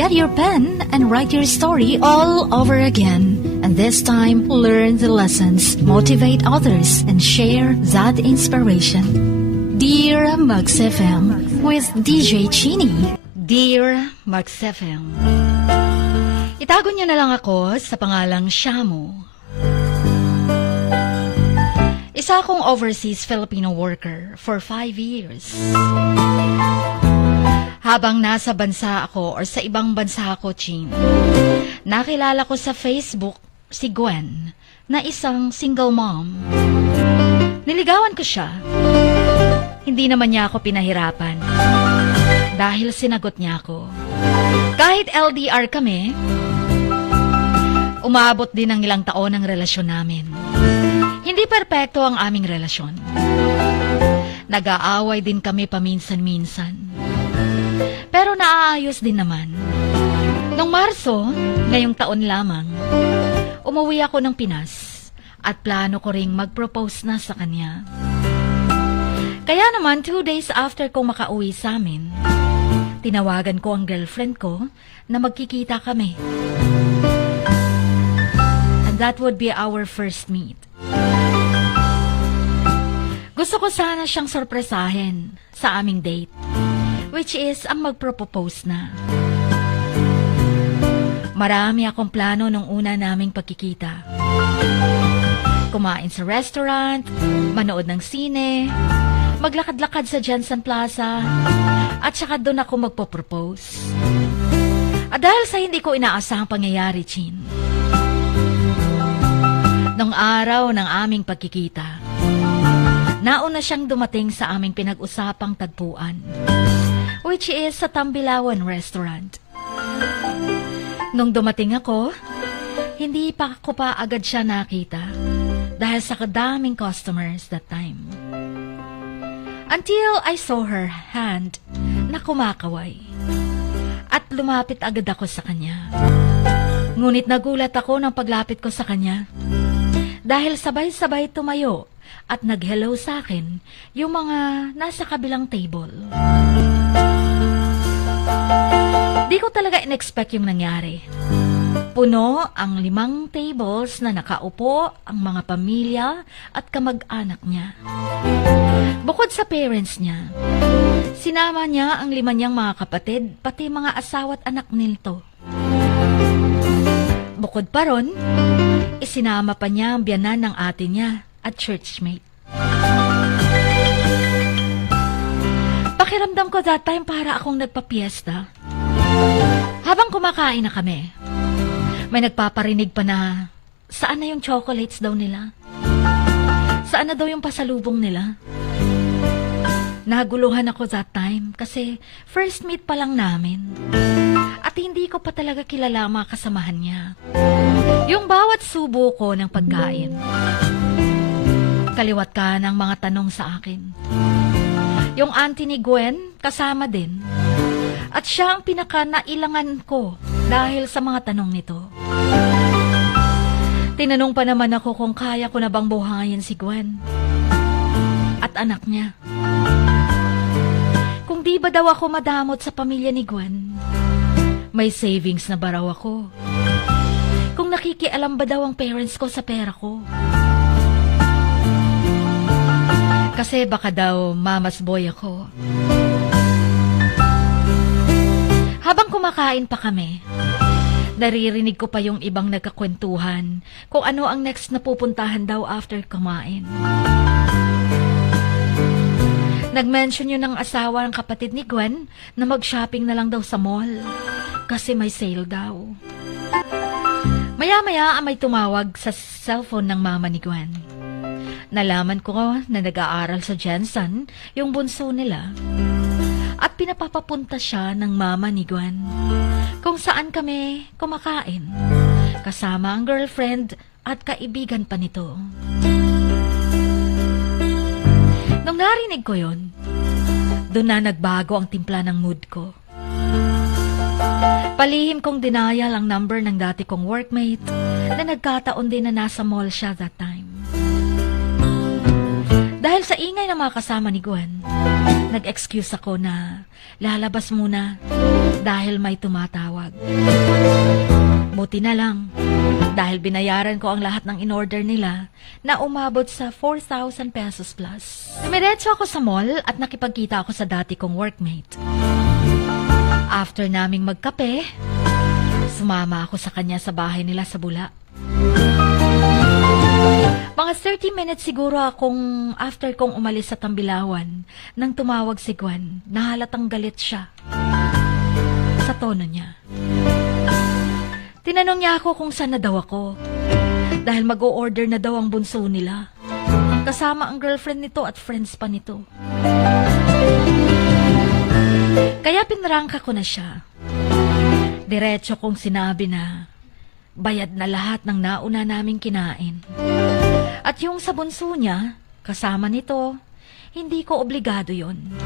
Get your pen and write your story all over again. And this time, learn the lessons, motivate others, and share that inspiration. Dear Max FM with DJ Chini. Dear Max FM, itago niyo na lang ako sa pangalang Shamu. Isa akong overseas Filipino worker for 5 years. Habang nasa bansa ako or sa ibang bansa ako, Chin, nakilala ko sa Facebook si Gwen na isang single mom. Niligawan ko siya. Hindi naman niya ako pinahirapan dahil sinagot niya ako. Kahit LDR kami, umabot din ng ilang taon ang relasyon namin. Hindi perpekto ang aming relasyon. Nag-aaway din kami paminsan-minsan. Pero naaayos din naman. Noong Marso, ngayong taon lamang, umuwi ako ng Pinas at plano ko ring mag-propose na sa kanya. Kaya naman 2 days after kong makauwi sa amin, tinawagan ko ang girlfriend ko na magkikita kami. And that would be our first meet. Gusto ko sana siyang sorpresahin sa aming date, which is ang magpropose na. Marami akong plano nung una naming pagkikita. Kumain sa restaurant, manood ng sine, maglakad-lakad sa Jensen Plaza, at saka doon ako magpo-propose. At dahil sa hindi ko inaasahang pangyayari, Chin, nung araw ng aming pagkikita, nauna siyang dumating sa aming pinag-usapang tagpuan, which is sa Tambilawan Restaurant. Nung dumating ako, hindi pa ako pa agad siya nakita dahil sa kadaming customers that time. Until I saw her hand na kumakaway at lumapit agad ako sa kanya. Ngunit nagulat ako ng paglapit ko sa kanya dahil sabay-sabay tumayo at nag-hello sa akin yung mga nasa kabilang table. Di ko talaga in-expect yung nangyari. Puno ang 5 tables na nakaupo ang mga pamilya at kamag-anak niya. Bukod sa parents niya, sinama niya ang 5 niyang mga kapatid, pati mga asawa at anak nito. Bukod pa ron, isinama pa niya ang biyanan ng ate niya at churchmate. Pakiramdam ko that time para akong nagpapiesta. Habang kumakain na kami, may nagpaparinig pa na saan na yung chocolates daw nila? Saan na daw yung pasalubong nila? Naguluhan ako that time kasi first meet pa lang namin. At hindi ko pa talaga kilala ang mga kasamahan niya. Yung bawat subo ko ng pagkain, kaliwat ka ng mga tanong sa akin. Yung auntie ni Gwen, kasama din. At siya ang pinaka-nailangan ko dahil sa mga tanong nito. Tinanong pa naman ako kung kaya ko na bang buhayin si Gwen at anak niya. Kung di ba daw ako madamot sa pamilya ni Gwen, may savings na ba raw ako? Kung nakikialam ba daw ang parents ko sa pera ko? Kasi baka daw mama's boy ako. Habang kumakain pa kami, naririnig ko pa yung ibang nagkakwentuhan kung ano ang next na pupuntahan daw after kumain. Nag-mention yun ng asawa ng kapatid ni Gwen na mag-shopping na lang daw sa mall kasi may sale daw. Maya-maya may tumawag sa cellphone ng mama ni Gwen. Nalaman ko na nag-aaral sa Jensen yung bunso nila. At pinapapapunta siya ng mama ni Gwen kung saan kami kumakain kasama ang girlfriend at kaibigan pa nito. Nung narinig ko yon, doon na nagbago ang timpla ng mood ko. Palihim kong denial ang number ng dati kong workmate na nagkataon din na nasa mall siya that time. Dahil Dahil sa ingay ng mga kasama ni Gwen, nag-excuse ako na lalabas muna dahil may tumatawag. Buti na lang, dahil binayaran ko ang lahat ng in-order nila na umabot sa 4,000 pesos plus. Dumiretso ako sa mall at nakipagkita ako sa dati kong workmate. After naming magkape, sumama ako sa kanya sa bahay nila sa Bula. Mga 30 minutes siguro akong after kong umalis sa Tambilawan nang tumawag si Gwen na halatang galit siya sa tono niya. Tinanong niya ako kung saan na daw ako dahil mag-o-order na daw ang bunso nila kasama ang girlfriend nito at friends pa nito. Kaya pinrangka ko na siya. Diretso kong sinabi na bayad na lahat ng nauna naming kinain. At yung sa bunso niya, kasama nito, hindi ko obligado yon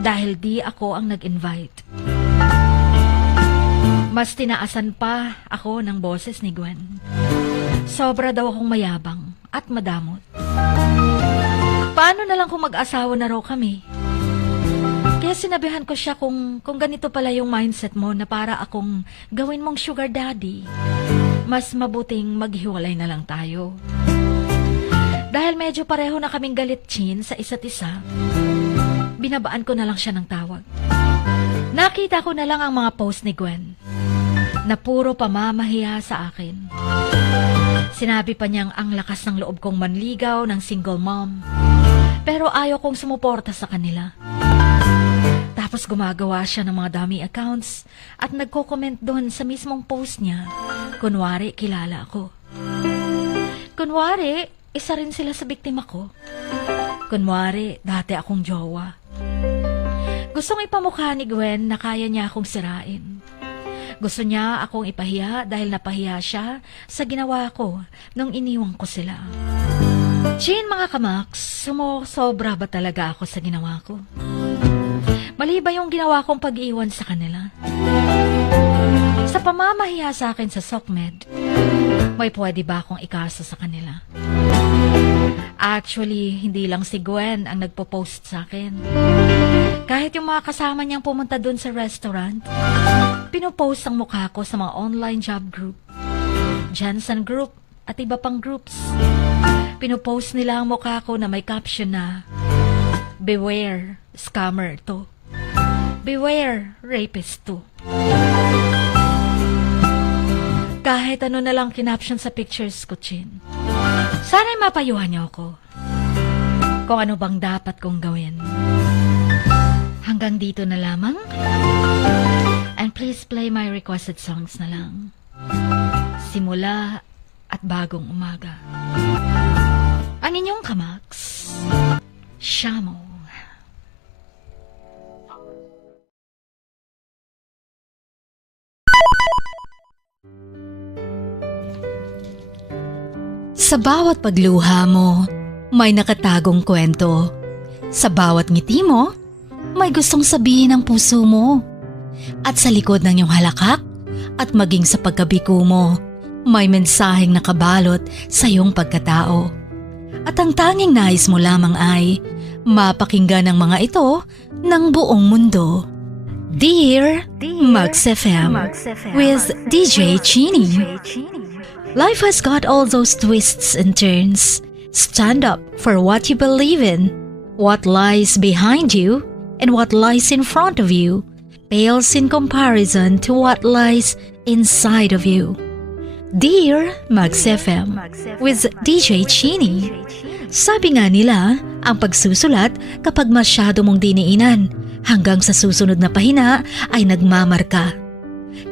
dahil di ako ang nag-invite. Mas tinaasan pa ako ng boses ni Gwen. Sobra daw akong mayabang at madamot. Paano na lang kung mag-asawa na raw kami? Kaya sinabihan ko siya kung ganito pala yung mindset mo na para akong gawin mong sugar daddy, mas mabuting maghiwalay na lang tayo. Dahil medyo pareho na kaming galit chin sa isa't isa, binabaan ko na lang siya ng tawag. Nakita ko na lang ang mga post ni Gwen na puro pamamahiya sa akin. Sinabi pa niyang ang lakas ng loob kong manligaw ng single mom, pero ayaw kong sumuporta sa kanila. Tapos gumagawa siya ng mga dummy accounts at nagko-comment doon sa mismong post niya. Kunwari, kilala ako. Kunwari, isa rin sila sa biktima ko. Kunwari, dati akong jowa. Gustong ipamukha ni Gwen na kaya niya akong sirain. Gusto niya akong ipahiya dahil napahiya siya sa ginawa ko nung iniwang ko sila. Chin, mga kamaks, sumusobra ba talaga ako sa ginawa ko? Mali ba yung ginawa kong pag-iwan sa kanila? Sa pamamahiya sa akin sa SOCMED, may pwede ba akong ikasa sa kanila? Actually, hindi lang si Gwen ang nagpo-post sa akin. Kahit yung mga kasama niyang pumunta dun sa restaurant, pinopost ang mukha ko sa mga online job group, Jansen Group at iba pang groups. Pinopost nila ang mukha ko na may caption na, "Beware, scammer to. Beware, rapist to." Kahit ano na lang kinaption sa pictures ko, Chin. Sana'y mapayuhan niyo ako kung ano bang dapat kong gawin. Hanggang dito na lamang. And please play my requested songs na lang. Simula at Bagong Umaga. Ang inyong kamaks, Shamo. Sa bawat pagluha mo, may nakatagong kwento. Sa bawat ngiti mo, may gustong sabihin ang puso mo. At sa likod ng iyong halakak at maging sa pagkabiko mo, may mensaheng nakabalot sa iyong pagkatao. At ang tanging nais mo lamang ay mapakinggan ang mga ito ng buong mundo. Dear Max FM with DJ Chini. Life has got all those twists and turns. Stand up for what you believe in. What lies behind you and what lies in front of you pales in comparison to what lies inside of you. Dear Max FM with DJ Chini. Sabi nga nila, ang pagsusulat kapag masyado mong diniinan hanggang sa susunod na pahina ay nagmamarka.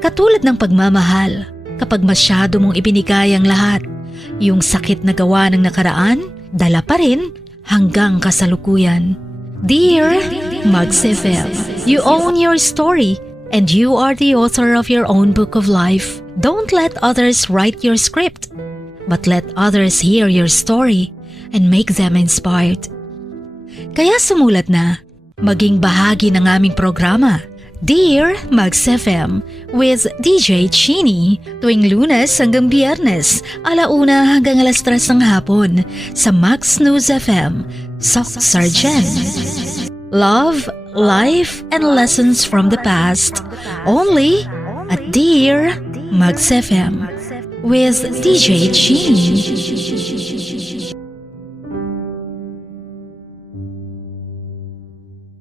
Katulad ng pagmamahal, kapag masyado mong ibinigay ang lahat, yung sakit na gawa ng nakaraan, dala pa rin hanggang kasalukuyan. Dear Max FM, you own your story and you are the author of your own book of life. Don't let others write your script, but let others hear your story and make them inspired. Kaya sumulat na, maging bahagi ng aming programa, Dear Max FM with DJ Chini, tuwing Lunes hanggang Biyernes, 1:00 hanggang 3:00 ng hapon sa Max News FM Sock Sargent. Love, life, and lessons from the past. Only at Dear Mugs FM with DJ Chin.